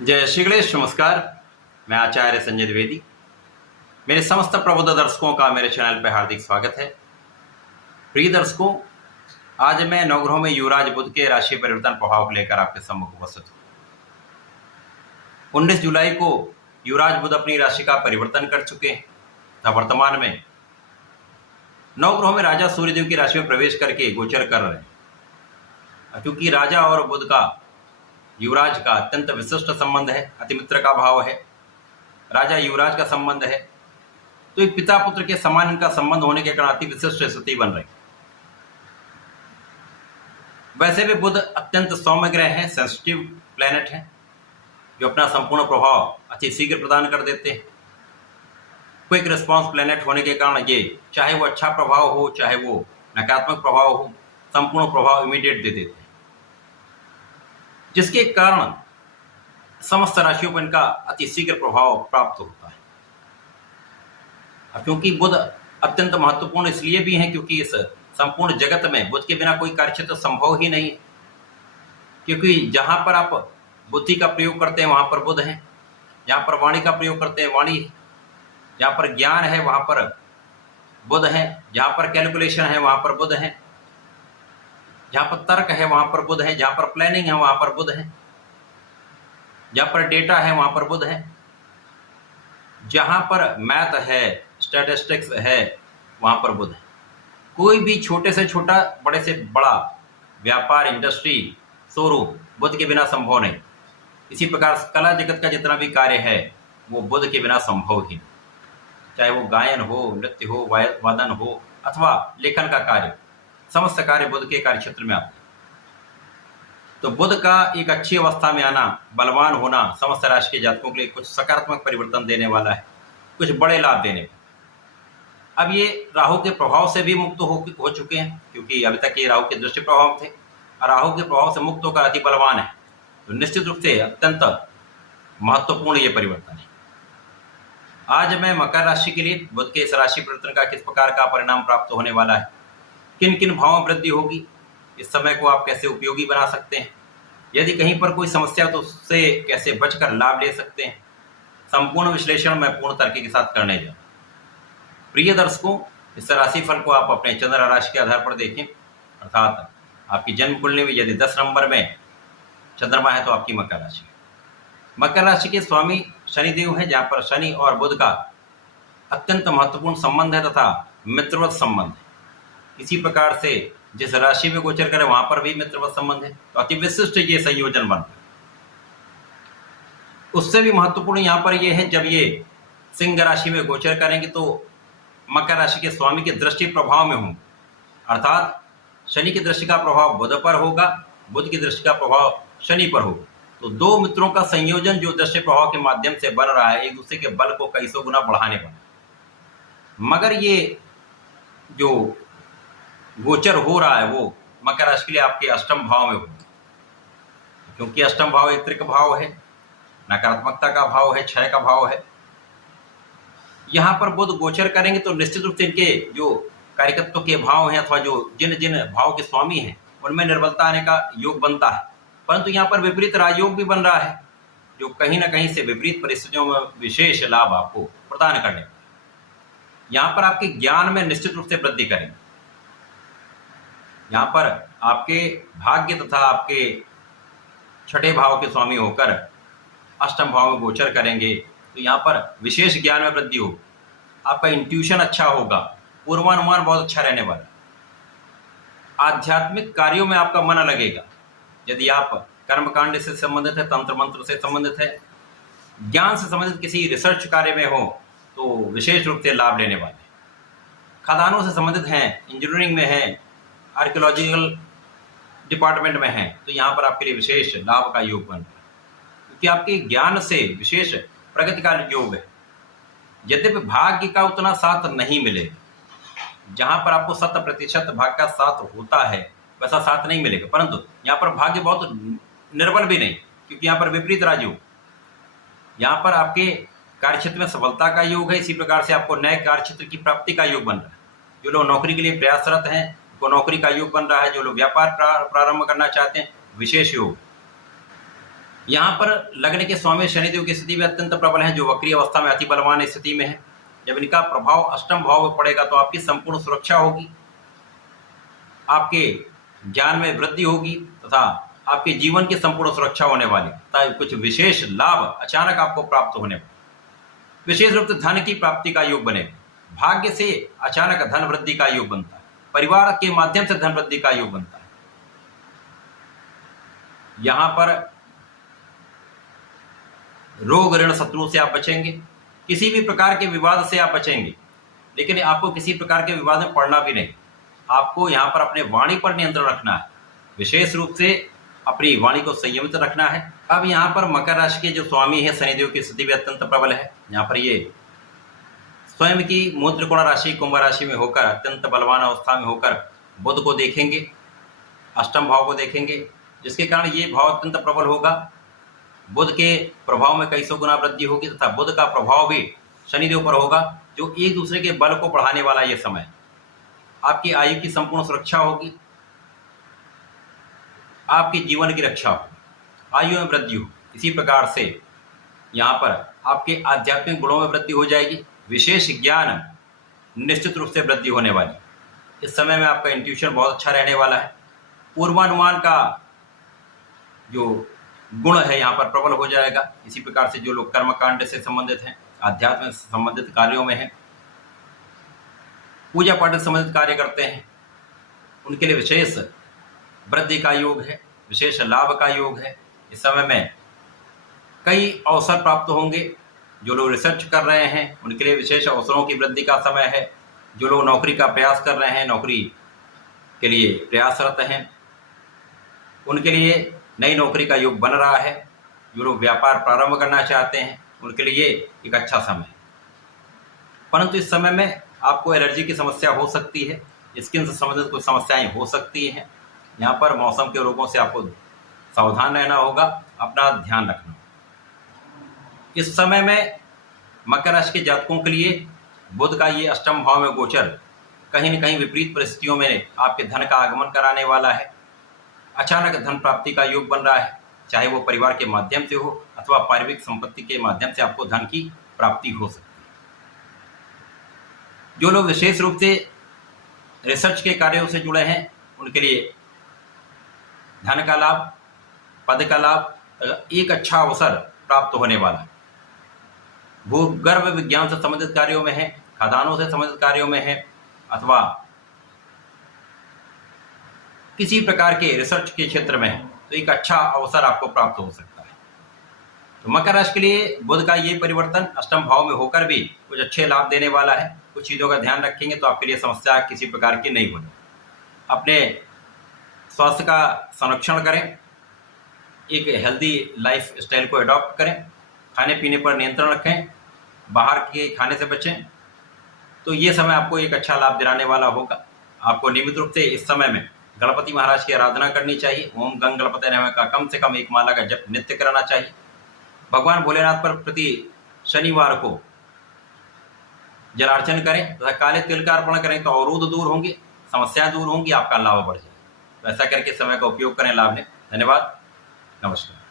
जय श्री गणेश। नमस्कार। मैं आचार्य संजय द्विवेदी। मेरे समस्त प्रबुद्ध दर्शकों का मेरे चैनल पर हार्दिक स्वागत है। प्रिय दर्शकों, आज मैं नवग्रहों में युवराज बुध के राशि परिवर्तन प्रभाव को लेकर आपके सम्मुख उपस्थित हूँ। 19 जुलाई को युवराज बुध अपनी राशि का परिवर्तन कर चुके हैं तथा वर्तमान में नवग्रहों में राजा सूर्यदेव की राशि में प्रवेश करके गोचर कर रहे हैं। क्योंकि राजा और बुध का युवराज का अत्यंत विशिष्ट संबंध है, अतिमित्र का भाव है, राजा युवराज का संबंध है, तो एक पिता पुत्र के समान इनका संबंध होने के कारण अति विशिष्ट स्थिति बन रही। वैसे भी बुध अत्यंत सौम्य ग्रह है, सेंसिटिव प्लैनेट है, जो अपना संपूर्ण प्रभाव अति शीघ्र प्रदान कर देते हैं। क्विक रिस्पॉन्स प्लैनेट होने के कारण ये चाहे वो अच्छा प्रभाव हो चाहे वो नकारात्मक प्रभाव हो, संपूर्ण प्रभाव इमीडिएट दे देते हैं, जिसके कारण समस्त राशियों पर इनका अति शीघ्र प्रभाव प्राप्त होता है। अब क्योंकि बुध अत्यंत महत्वपूर्ण इसलिए भी हैं क्योंकि इस संपूर्ण जगत में बुध के बिना कोई कार्यक्षेत्र संभव ही नहीं है। क्योंकि जहां पर आप बुद्धि का प्रयोग करते हैं वहां पर बुध है, जहां पर वाणी का प्रयोग करते हैं वाणी है, जहां पर ज्ञान है वहां पर बुध है, जहां पर कैलकुलेशन है वहां पर बुध है, जहां पर तर्क है वहां पर बुध है, जहां पर प्लानिंग है वहां पर बुध है, जहां पर डेटा है वहां पर बुध है, जहां पर मैथ है, स्टैटिस्टिक्स है, वहां पर बुध है। कोई भी छोटे से छोटा बड़े से बड़ा व्यापार, इंडस्ट्री, शोरूम बुध के बिना संभव नहीं। इसी प्रकार कला जगत का जितना भी कार्य है वो बुध के बिना संभव ही नहीं। चाहे वो गायन हो, नृत्य हो, वादन हो अथवा लेखन का कार्य, समस्त कार्य बुध के कार्य क्षेत्र में आते हैं। तो बुध का एक अच्छी अवस्था में आना, बलवान होना समस्त राशि के जातकों के लिए कुछ सकारात्मक परिवर्तन देने वाला है, कुछ बड़े लाभ देने। अब ये राहु के प्रभाव से भी मुक्त हो चुके हैं, क्योंकि अभी तक ये राहु के दृष्टि प्रभाव थे और राहु के प्रभाव से मुक्त होकर अति बलवान है। तो निश्चित रूप से अत्यंत महत्वपूर्ण ये परिवर्तन है। आज मैं मकर राशि के लिए बुध के इस राशि परिवर्तन का किस प्रकार का परिणाम प्राप्त होने वाला है, किन किन भावों में वृद्धि होगी, इस समय को आप कैसे उपयोगी बना सकते हैं, यदि कहीं पर कोई समस्या तो उससे कैसे बचकर लाभ ले सकते हैं, संपूर्ण विश्लेषण मैं पूर्ण तरीके के साथ करने जा रहा हूं। प्रिय दर्शकों, इस राशिफल को आप अपने चंद्र राशि के आधार पर देखें, अर्थात आपकी जन्म कुंडली में यदि 10 नंबर में चंद्रमा है तो आपकी मकर राशि है। मकर राशि के स्वामी शनिदेव है, जहां पर शनि और बुध का अत्यंत महत्वपूर्ण संबंध है तथा मित्रवत संबंध है। इसी प्रकार से जिस राशि में गोचर करे वहां पर भी मित्रवत संबंध है, तो अति विशिष्ट ये संयोजन बनता है। उससे भी महत्वपूर्ण यहाँ पर ये है, जब ये सिंह राशि में गोचर करेंगे तो मकर राशि के स्वामी के दृष्टि प्रभाव में होंगे, अर्थात शनि की दृष्टि का प्रभाव बुध पर होगा, बुध की दृष्टि का प्रभाव शनि पर होगा। तो दो मित्रों का संयोजन जो दृष्टि प्रभाव के माध्यम से बन रहा है, एक दूसरे के बल को कई सौ गुना बढ़ाने वाला। मगर ये जो गोचर हो रहा है वो मकर राशि के लिए आपके अष्टम भाव में होगा, क्योंकि अष्टम भाव एक त्रिक भाव है, नकारात्मकता का भाव है, क्षय का भाव है। यहाँ पर बुध गोचर करेंगे तो निश्चित रूप से इनके जो कार्यकत्व के भाव हैं अथवा जो जिन जिन भाव के स्वामी हैं उनमें निर्बलता आने का योग बनता है। परंतु यहाँ पर विपरीत राजयोग भी बन रहा है, जो कहीं ना कहीं से विपरीत परिस्थितियों में विशेष लाभ आपको प्रदान करने। यहाँ पर आपके ज्ञान में निश्चित रूप से वृद्धि करेंगे। यहाँ पर आपके भाग्य तथा आपके छठे भाव के स्वामी होकर अष्टम भाव में गोचर करेंगे, तो यहाँ पर विशेष ज्ञान में वृद्धि होगी। आपका इंट्यूशन अच्छा होगा, पूर्वानुमान बहुत अच्छा रहने वाला। आध्यात्मिक कार्यों में आपका मन लगेगा। यदि आप कर्मकांड से संबंधित है, तंत्र मंत्र से संबंधित है, ज्ञान से संबंधित किसी रिसर्च कार्य में हो तो विशेष रूप से लाभ लेने वाले। खदानों से संबंधित हैं, इंजीनियरिंग में हैं, आर्कियोलॉजिकल डिपार्टमेंट में हैं, तो यहाँ पर आपके लिए विशेष लाभ का योग बन रहा है, क्योंकि आपके ज्ञान से विशेष प्रगति का योग है। यद्यपि भाग्य का उतना साथ नहीं मिलेगा, जहां पर आपको 100% भाग्य का साथ होता है वैसा साथ नहीं मिलेगा, परंतु यहाँ पर भाग्य बहुत निर्बल भी नहीं, क्योंकि यहाँ पर विपरीत राजयोग। यहाँ पर आपके कार्यक्षेत्र में सफलता का योग है, इसी प्रकार से आपको नए कार्यक्षेत्र की प्राप्ति का योग बन रहा है। जो लोग नौकरी के लिए प्रयासरत हैं उनको नौकरी का योग बन रहा है, जो लोग व्यापार प्रारंभ करना चाहते हैं विशेष योग। यहाँ पर लगने के स्वामी शनिदेव की स्थिति भी अत्यंत प्रबल है, जो वक्री अवस्था में अति बलवान स्थिति में है। जब इनका प्रभाव अष्टम भाव में पड़ेगा तो आपकी संपूर्ण सुरक्षा होगी, आपके ज्ञान में वृद्धि होगी तथा आपके जीवन की संपूर्ण सुरक्षा होने वाली तथा कुछ विशेष लाभ अचानक आपको प्राप्त होने वाले। विशेष रूप से धन की प्राप्ति का योग बनेगा, भाग्य से अचानक धन वृद्धि का योग बनता है, परिवार के माध्यम से धन वृद्धि का योग बनता है। यहां पर रोग ऋण शत्रु से आप बचेंगे, किसी भी प्रकार के विवाद से आप बचेंगे, लेकिन आपको किसी प्रकार के विवाद में पड़ना भी नहीं। आपको यहाँ पर अपने वाणी पर नियंत्रण रखना है, विशेष रूप से अपनी वाणी को संयमित रखना है। अब यहाँ पर मकर राशि के जो स्वामी है शनिदेव की स्थिति भी अत्यंत प्रबल है। यहाँ पर ये स्वयं की मूल त्रिकोण राशि कुंभ राशि में होकर अत्यंत बलवान अवस्था में होकर बुध को देखेंगे, अष्टम भाव को देखेंगे, जिसके कारण ये भाव अत्यंत प्रबल होगा। बुध के प्रभाव में कई सौ गुना वृद्धि होगी तथा बुध का प्रभाव भी शनिदेव पर होगा, जो एक दूसरे के बल को बढ़ाने वाला ये समय। आपकी आयु की संपूर्ण सुरक्षा होगी, आपके जीवन की रक्षा हो, आयु में वृद्धि हो। इसी प्रकार से यहाँ पर आपके आध्यात्मिक गुणों में वृद्धि हो जाएगी, विशेष ज्ञान निश्चित रूप से वृद्धि होने वाली। इस समय में आपका इंट्यूशन बहुत अच्छा रहने वाला है, पूर्वानुमान का जो गुण है यहाँ पर प्रबल हो जाएगा। इसी प्रकार से जो लोग कर्मकांड से संबंधित हैं, आध्यात्म से संबंधित कार्यों में हैं, पूजा पाठ से संबंधित कार्य करते हैं, उनके लिए विशेष वृद्धि का योग है, विशेष लाभ का योग है। इस समय में कई अवसर प्राप्त होंगे। जो लोग रिसर्च कर रहे हैं उनके लिए विशेष अवसरों की वृद्धि का समय है। जो लोग नौकरी का प्रयास कर रहे हैं, नौकरी के लिए प्रयासरत हैं, उनके लिए नई नौकरी का योग बन रहा है। जो लोग व्यापार प्रारंभ करना चाहते हैं उनके लिए एक अच्छा समय है। परंतु इस समय में आपको एलर्जी की समस्या हो सकती है, स्किन से संबंधित कुछ समस्याएं हो सकती हैं। यहाँ पर मौसम के रोगों से आपको सावधान रहना होगा, अपना ध्यान रखना। इस समय में मकर राशि के जातकों के लिए बुध का ये अष्टम भाव में गोचर कहीं न कहीं विपरीत परिस्थितियों में आपके धन का आगमन कराने वाला है। अचानक धन प्राप्ति का योग बन रहा है, चाहे वो परिवार के माध्यम से हो अथवा पारिवारिक संपत्ति के माध्यम से आपको धन की प्राप्ति हो सकती है। जो लोग विशेष रूप से रिसर्च के कार्यों से जुड़े हैं उनके लिए धन का लाभ, पद का लाभ, एक अच्छा अवसर प्राप्त होने वाला है। भूगर्भ विज्ञान से संबंधित कार्यों में है, खदानों से संबंधित कार्यों में है, अथवा किसी प्रकार के रिसर्च के क्षेत्र में है, तो एक अच्छा अवसर आपको प्राप्त हो सकता है। तो मकर राशि के लिए बुध का ये परिवर्तन अष्टम भाव में होकर भी कुछ अच्छे लाभ देने वाला है। कुछ चीज़ों का ध्यान रखेंगे तो आपके लिए समस्या किसी प्रकार की नहीं होगी। अपने स्वास्थ्य का संरक्षण करें, एक हेल्दी लाइफ स्टाइल को अडॉप्ट करें, खाने पीने पर नियंत्रण रखें, बाहर के खाने से बचें, तो ये समय आपको एक अच्छा लाभ दिलाने वाला होगा। आपको नियमित रूप से इस समय में गणपति महाराज की आराधना करनी चाहिए। ओम गंग गणपति नमः का कम से कम एक माला का जप नित्य करना चाहिए। भगवान भोलेनाथ पर प्रति शनिवार को जलार्चन करें तथा काले तिल का अर्पण करें तो अवरोध दूर होंगे, समस्याएं दूर होंगी, आपका लाभ बढ़ जाएगा। तो ऐसा करके समय का उपयोग करें, लाभ लें। धन्यवाद, नमस्कार।